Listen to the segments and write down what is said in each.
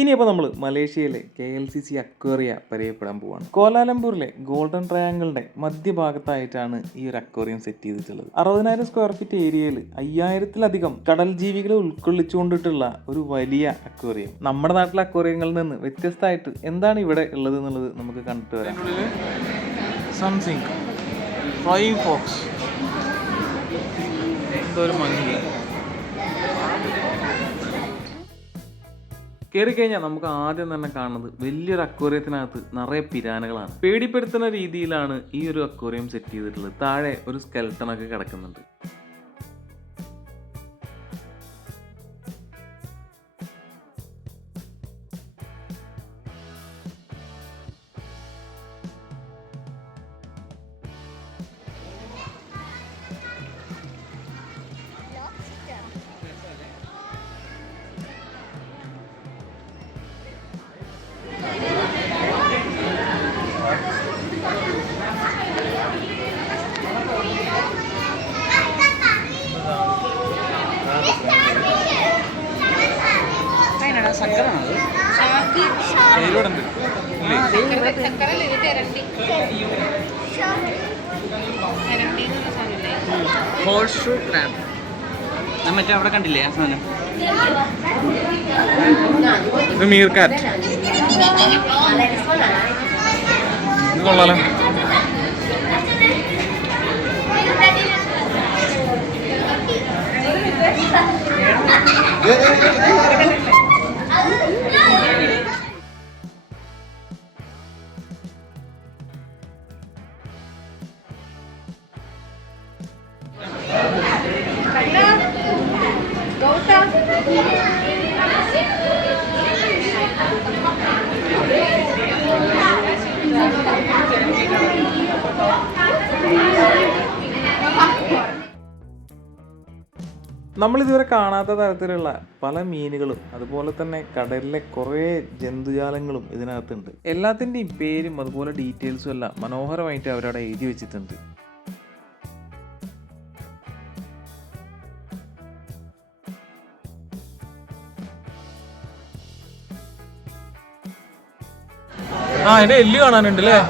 ഇനിയിപ്പോൾ നമ്മൾ മലേഷ്യയിലെ KLCC അക്വേറിയ പരിചയപ്പെടാൻ പോവാണ്. കോലാലംപൂരിലെ ഗോൾഡൻ ട്രയാങ്കിളിന്റെ മധ്യഭാഗത്തായിട്ടാണ് ഈ ഒരു അക്വേറിയം സെറ്റ് ചെയ്തിട്ടുള്ളത്. 60,000 സ്ക്വയർ ഫീറ്റ് ഏരിയയിൽ 5000-ലധികം കടൽ ജീവികളെ ഉൾക്കൊള്ളിച്ചുകൊണ്ടിട്ടുള്ള ഒരു വലിയ അക്വേറിയം. നമ്മുടെ നാട്ടിലെ അക്വേറിയങ്ങളിൽ നിന്ന് വ്യത്യസ്തമായിട്ട് എന്താണ് ഇവിടെ ഉള്ളത് എന്നുള്ളത് നമുക്ക് കണ്ടിട്ട് വരാം. സംതിങ് ഫ്ലൈയിങ് ഫോക്സ്, എന്തൊരു ഭംഗി. കയറി കഴിഞ്ഞാൽ നമുക്ക് ആദ്യം തന്നെ കാണുന്നത് വലിയൊരു അക്വേറിയത്തിനകത്ത് നിറയെ പിരാനകളാണ്. പേടിപ്പെടുത്തുന്ന രീതിയിലാണ് ഈ ഒരു അക്വേറിയം സെറ്റ് ചെയ്തിട്ടുള്ളത്. താഴെ ഒരു സ്കെൽട്ടണൊക്കെ കിടക്കുന്നുണ്ട്. ഹോഴ്സ് ക്രാബ് മറ്റേ അവിടെ കണ്ടില്ലേ ആ സാധനം? ഇത് മീർക്കാറ്റ്. ഇത് കൊള്ളാലോ. നമ്മളിതുവരെ കാണാത്ത തരത്തിലുള്ള പല മീനുകളും അതുപോലെ തന്നെ കടലിലെ കുറേ ജന്തുജാലങ്ങളും ഇതിനകത്തുണ്ട്. എല്ലാത്തിൻ്റെയും പേരും അതുപോലെ ഡീറ്റെയിൽസും എല്ലാം മനോഹരമായിട്ട് അവരവിടെ എഴുതി വെച്ചിട്ടുണ്ട്. അതിന്റെ എല്ല് കാണാനുണ്ട് അല്ലേ?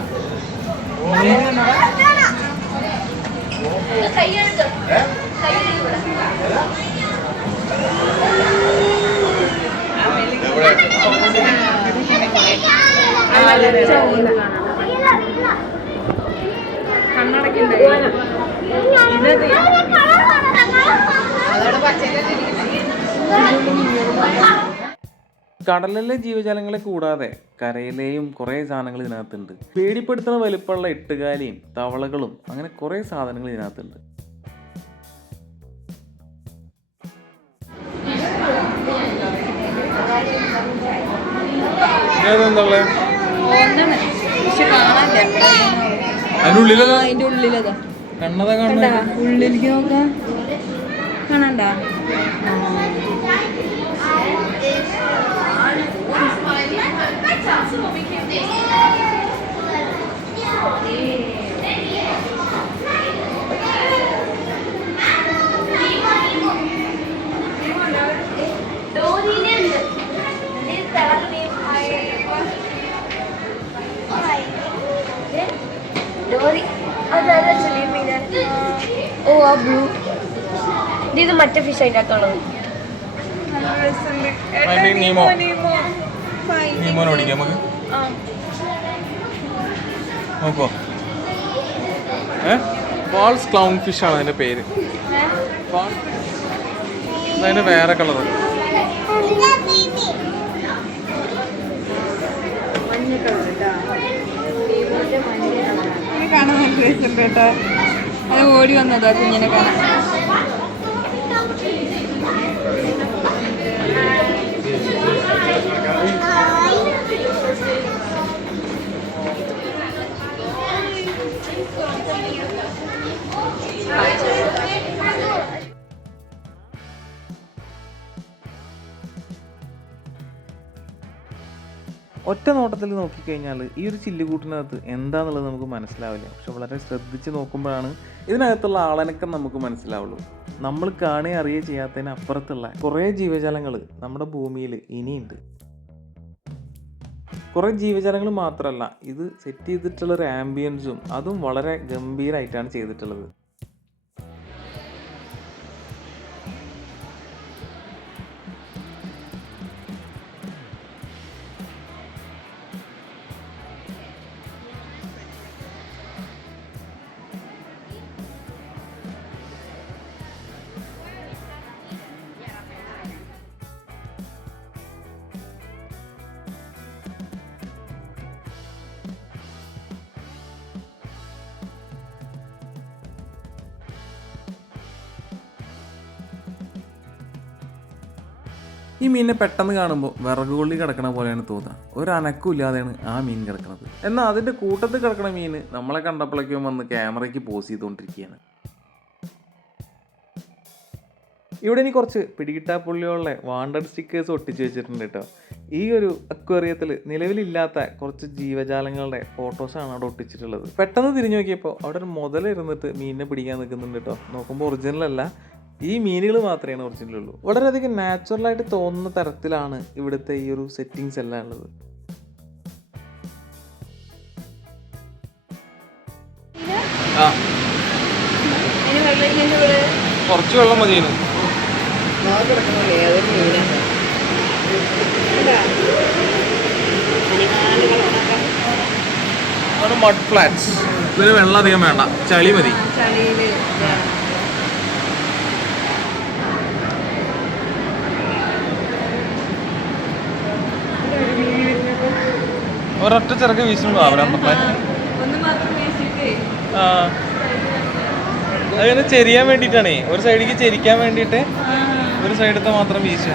കടലിലെ ജീവജാലങ്ങളെ കൂടാതെ കരയിലെയും കുറേ സാധനങ്ങൾ ഇതിനകത്തുണ്ട്. പേടിപ്പെടുത്തുന്ന വലിപ്പമുള്ള എട്ടുകാലിയും തവളകളും അങ്ങനെ കുറേ സാധനങ്ങൾ ഇതിനകത്തുണ്ട്. ഉള്ളിലേക്ക് നോക്കാം, കാണണ്ട. ഓ ആ ബ്ലൂ, ഇത് മറ്റേ ഫിഷ് അതിൻ്റെ അകത്തുള്ളത്. നോക്കോ, വാൾസ് ക്ലൗൺ ഫിഷ് ആണ് അതിന്റെ പേര്. അതിന്റെ വേറെ കളർ കാണാൻ നല്ല രസമുണ്ട് കേട്ടോ. അത് ഓടി വന്നതാ കുഞ്ഞിനെ കാണാൻ. ഒറ്റ നോട്ടത്തിൽ നോക്കിക്കഴിഞ്ഞാൽ ഈ ഒരു ചില്ലുകൂട്ടിനകത്ത് എന്താണെന്നുള്ളത് നമുക്ക് മനസ്സിലാവില്ല. പക്ഷെ വളരെ ശ്രദ്ധിച്ച് നോക്കുമ്പോഴാണ് ഇതിനകത്തുള്ള ആളനക്കം നമുക്ക് മനസ്സിലാവുള്ളൂ. നമ്മൾ കാണുകയും അറിയുകയും ചെയ്യാത്തതിന് അപ്പുറത്തുള്ള കുറേ ജീവജാലങ്ങൾ നമ്മുടെ ഭൂമിയിൽ ഇനിയുണ്ട്. കുറേ ജീവജാലങ്ങൾ മാത്രമല്ല, ഇത് സെറ്റ് ചെയ്തിട്ടുള്ള ഒരു ആംബിയൻസും അതും വളരെ ഗംഭീരമായിട്ടാണ് ചെയ്തിട്ടുള്ളത്. ഈ മീനിനെ പെട്ടെന്ന് കാണുമ്പോൾ വിറകുകൊള്ളി കിടക്കണ പോലെയാണ് തോന്നുക. ഒരു അനക്കും ഇല്ലാതെയാണ് ആ മീൻ കിടക്കുന്നത്. എന്നാൽ അതിൻ്റെ കൂട്ടത്തിൽ കിടക്കുന്ന മീൻ നമ്മളെ കണ്ടപ്പോഴേക്കും വന്ന് ക്യാമറയ്ക്ക് പോസ് ചെയ്തുകൊണ്ടിരിക്കുകയാണ്. ഇവിടെ ഇനി കുറച്ച് പിടികിട്ടാപ്പുള്ളിയുള്ള വാണ്ടഡ് സ്റ്റിക്കേഴ്സ് ഒട്ടിച്ച് വെച്ചിട്ടുണ്ട് കേട്ടോ. ഈ ഒരു അക്വേറിയത്തിൽ നിലവിലില്ലാത്ത കുറച്ച് ജീവജാലങ്ങളുടെ ഫോട്ടോസാണ് അവിടെ ഒട്ടിച്ചിട്ടുള്ളത്. പെട്ടെന്ന് തിരിഞ്ഞു നോക്കിയപ്പോൾ അവിടെ ഒരു മുതലിരുന്നിട്ട് മീനിനെ പിടിക്കാൻ നിൽക്കുന്നുണ്ട് കേട്ടോ. നോക്കുമ്പോൾ ഒറിജിനൽ അല്ല, ഈ മീനുകൾ മാത്രമേ ഒറിജിനൽ ഉള്ളൂ. വളരെയധികം നാച്ചുറലായിട്ട് തോന്നുന്ന തരത്തിലാണ് ഇവിടുത്തെ ഈ ഒരു സെറ്റിങ്സ് എല്ലാം ഉള്ളത്. കുറച്ച് വെള്ളം മതി. Mud flats. ഇതിന് വെള്ളം അധികം വേണ്ട, ചളി മതി. ഒരൊറ്റ ചെറുക്ക് വീശുള്ളൂ അവിടെ. അതിന് ചെരിയാൻ വേണ്ടിയിട്ടാണേ, ഒരു സൈഡിലേക്ക് ചെരിക്കാൻ വേണ്ടിയിട്ട് ഒരു സൈഡത്തെ മാത്രം വീശുക.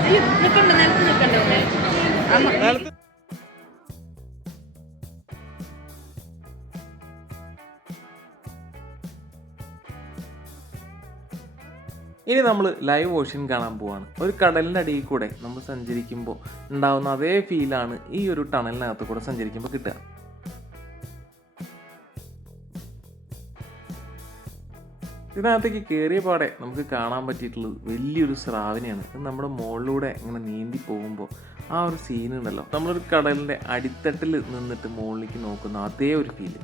ഇനി നമ്മൾ ലൈവ് ഓഷ്യൻ കാണാൻ പോവാണ്. ഒരു കടലിൻ്റെ അടിയിൽ കൂടെ നമ്മൾ സഞ്ചരിക്കുമ്പോൾ ഉണ്ടാവുന്ന അതേ ഫീലാണ് ഈ ഒരു ടണലിനകത്ത് കൂടെ സഞ്ചരിക്കുമ്പോൾ കിട്ടുക. ഇതിനകത്തേക്ക് കയറിയ പാടെ നമുക്ക് കാണാൻ പറ്റിയിട്ടുള്ളത് വലിയൊരു സ്രാവിനെയാണ്. ഇത് നമ്മുടെ മുകളിലൂടെ ഇങ്ങനെ നീന്തി പോകുമ്പോൾ ആ ഒരു സീൻ ഉണ്ടല്ലോ, നമ്മളൊരു കടലിൻ്റെ അടിത്തട്ടിൽ നിന്നിട്ട് മുകളിലേക്ക് നോക്കുന്ന അതേ ഒരു ഫീല്.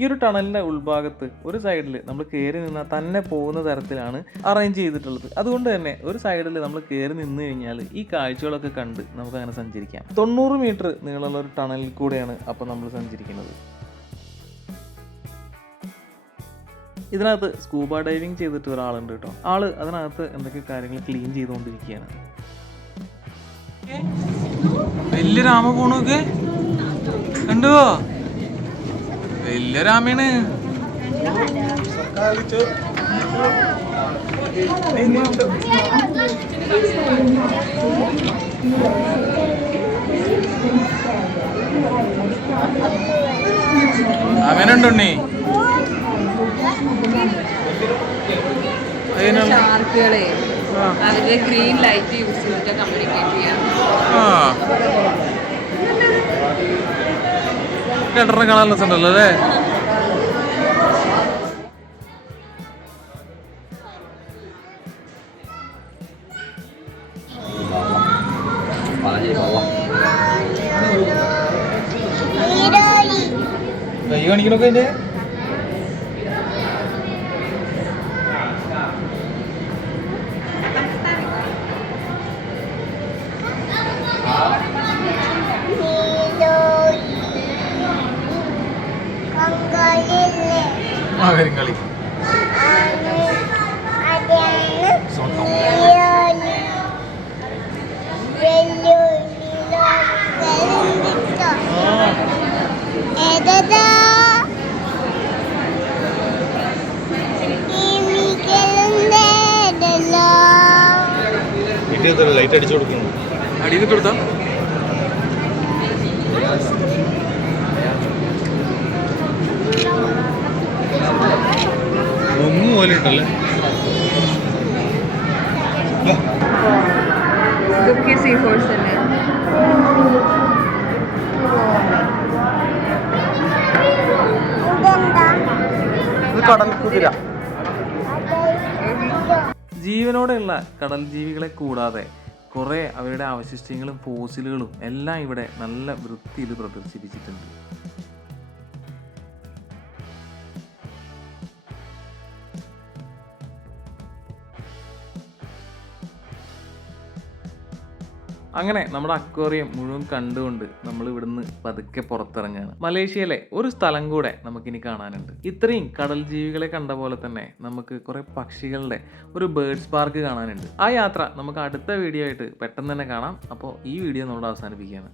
ഈ ഒരു ടണലിൻ്റെ ഉൾഭാഗത്ത് ഒരു സൈഡിൽ നമ്മൾ കയറി നിന്നാൽ തന്നെ പോകുന്ന തരത്തിലാണ് അറേഞ്ച് ചെയ്തിട്ടുള്ളത്. അതുകൊണ്ട് തന്നെ ഒരു സൈഡിൽ നമ്മൾ കയറി നിന്ന് കഴിഞ്ഞാൽ ഈ കാഴ്ചകളൊക്കെ കണ്ട് നമുക്ക് അങ്ങനെ സഞ്ചരിക്കാം. 90 മീറ്റർ നീളമുള്ള ഒരു ടണലിൽ കൂടെയാണ് അപ്പോൾ നമ്മൾ സഞ്ചരിക്കുന്നത്. ഇതിനകത്ത് സ്കൂബ ഡൈവിങ് ചെയ്തിട്ട് ഒരാളുണ്ട് കേട്ടോ. ആള് അതിനകത്ത് എന്തൊക്കെ കാര്യങ്ങൾ ക്ലീൻ ചെയ്തുകൊണ്ടിരിക്കുകയാണ്. വലിയ രാമ പോണൊക്കെ കണ്ടോ, വലിയ രാമയാണ്. അവനുണ്ടോണ്ണേ ഷാർക്കുകളെ അവരുടെ ഗ്രീൻ ലൈറ്റ് യൂസ് ചെയ്തിട്ട് കമ്മ്യൂണിക്കേറ്റ് ചെയ്യാം. രണ്ടെണ്ണം കാണാൻ രസമുണ്ടല്ലോ അല്ലേ. കൈ കാണിക്കണൊക്കെ അതിന്റെ കളി. ലൈറ്റ് അടിച്ചു കൊടുക്കുന്നു. അടിയിൽ കൊടുത്താ കുതിര. ജീവനോടെയുള്ള കടൽ ജീവികളെ കൂടാതെ കുറേ അവരുടെ അവശിഷ്ടങ്ങളും ഫോസിലുകളും എല്ലാം ഇവിടെ നല്ല വൃത്തിയിൽ പ്രദർശിപ്പിച്ചിട്ടുണ്ട്. അങ്ങനെ നമ്മുടെ അക്വേറിയം മുഴുവൻ കണ്ടുകൊണ്ട് നമ്മൾ ഇവിടുന്ന് പതുക്കെ പുറത്തിറങ്ങുകയാണ്. മലേഷ്യയിലെ ഒരു സ്ഥലം കൂടെ നമുക്കിനി കാണാനുണ്ട്. ഇത്രയും കടൽ ജീവികളെ കണ്ട പോലെ തന്നെ നമുക്ക് കുറെ പക്ഷികളുടെ ഒരു ബേർഡ്സ് പാർക്ക് കാണാനുണ്ട്. ആ യാത്ര നമുക്ക് അടുത്ത വീഡിയോ ആയിട്ട് പെട്ടെന്ന് തന്നെ കാണാം. അപ്പോൾ ഈ വീഡിയോ നമ്മൾ അവസാനിപ്പിക്കുകയാണ്.